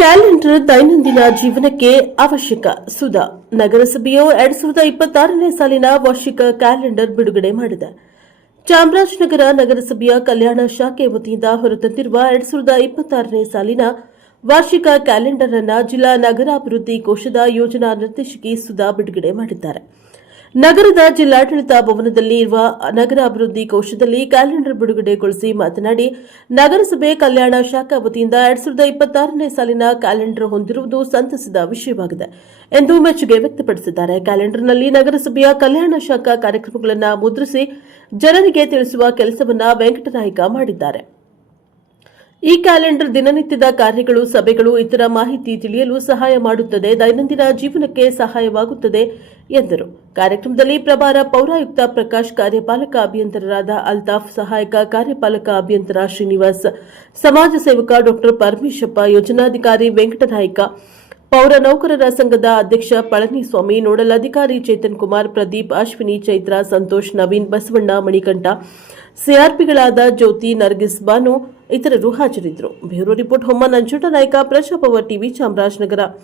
Calendar ದೈನಂದಿನ ಜೀವನಕ್ಕೆ ಅವಶ್ಯಕ. ಸುಧಾ, ನಗರಸಭೆಯು ಎರಡ್ ಸಾವಿರದ ಇಪ್ಪತ್ತಾರನೇ ಸಾಲಿನ ವಾರ್ಷಿಕ ಕ್ಯಾಲೆಂಡರ್ ಬಿಡುಗಡೆ ಮಾಡಿದೆ. ಚಾಮರಾಜನಗರ ನಗರಸಭೆಯ ಕಲ್ಯಾಣ ಶಾಖೆ ವತಿಯಿಂದ ಹೊರತಂದಿರುವ ಎರಡ್ ಸಾವಿರದ ಇಪ್ಪತ್ತಾರನೇ ಸಾಲಿನ ವಾರ್ಷಿಕ ಕ್ಯಾಲೆಂಡರ್ ಅನ್ನು ಜಿಲ್ಲಾ ನಗರಾಭಿವೃದ್ಧಿ ಕೋಶದ ಯೋಜನಾ ನಿರ್ದೇಶಕಿ ಸುಧಾ ಬಿಡುಗಡೆ ಮಾಡಿದ್ದಾರೆ. ನಗರದ ಜಿಲ್ಲಾಡಳಿತ ಭವನದಲ್ಲಿ ಇರುವ ನಗರಾಭಿವೃದ್ಧಿ ಕೋಶದಲ್ಲಿ ಕ್ಯಾಲೆಂಡರ್ ಬಿಡುಗಡೆಗೊಳಿಸಿ ಮಾತನಾಡಿ, ನಗರಸಭೆ ಕಲ್ಯಾಣ ಶಾಖಾ ವತಿಯಿಂದ ಎರಡ್ ಸಾವಿರದ ಇಪ್ಪತ್ತಾರನೇ ಸಾಲಿನ ಕ್ಯಾಲೆಂಡರ್ ಹೊಂದಿರುವುದು ಸಂತಸದ ವಿಷಯವಾಗಿದೆ ಎಂದು ಮೆಚ್ಚುಗೆ ವ್ಯಕ್ತಪಡಿಸಿದ್ದಾರೆ. ಕ್ಯಾಲೆಂಡರ್ನಲ್ಲಿ ನಗರಸಭೆಯ ಕಲ್ಯಾಣ ಶಾಖಾ ಕಾರ್ಯಕ್ರಮಗಳನ್ನು ಮುದ್ರಿಸಿ ಜನರಿಗೆ ತಿಳಿಸುವ ಕೆಲಸವನ್ನು ವೆಂಕಟನಾಯಕ ಮಾಡಿದ್ದಾರೆ. ಈ ಕ್ಯಾಲೆಂಡರ್ ದಿನನಿತ್ಯದ ಕಾರ್ಯಗಳು, ಸಭೆಗಳು, ಇತರ ಮಾಹಿತಿ ತಿಳಿಯಲು ಸಹಾಯ ಮಾಡುತ್ತದೆ, ದೈನಂದಿನ ಜೀವನಕ್ಕೆ ಸಹಾಯವಾಗುತ್ತದೆ ಎಂದರು. ಕಾರ್ಯಕ್ರಮದಲ್ಲಿ ಪ್ರಭಾರ ಪೌರಾಯುಕ್ತ ಪ್ರಕಾಶ್, ಕಾರ್ಯಪಾಲಕ ಅಭಿಯಂತರರಾದ ಅಲ್ತಾಫ್, ಸಹಾಯಕ ಕಾರ್ಯಪಾಲಕ ಅಭಿಯಂತರ ಶ್ರೀನಿವಾಸ್, ಸಮಾಜ ಸೇವಕ ಡಾ ಪರಮೇಶಪ್ಪ, ಯೋಜನಾಧಿಕಾರಿ ವೆಂಕಟನಾಯ್ಕ, ಪೌರ ನೌಕರರ ಸಂಘದ ಅಧ್ಯಕ್ಷ ಪಳನಿಸ್ವಾಮಿ, ನೋಡಲ್ ಅಧಿಕಾರಿ ಚೇತನ್ ಕುಮಾರ್, ಪ್ರದೀಪ್ ಅಶ್ವಿನಿ, ಚೈತ್ರ ಸಂತೋಷ್, ನವೀನ್ ಬಸವಣ್ಣ ಮಣಿಕಂಠ ಸಿಆರ್ಪಿಗಳಾದ ಜ್ಯೋತಿ ನರ್ಗಿಸ್ ಬಾನು ಇತರರು ಹಾಜರಿದ್ದರು bureau report ಹೊಮ್ಮ Nanjunda Naik ಪ್ರಜಾಪವ TV Chamarajanagar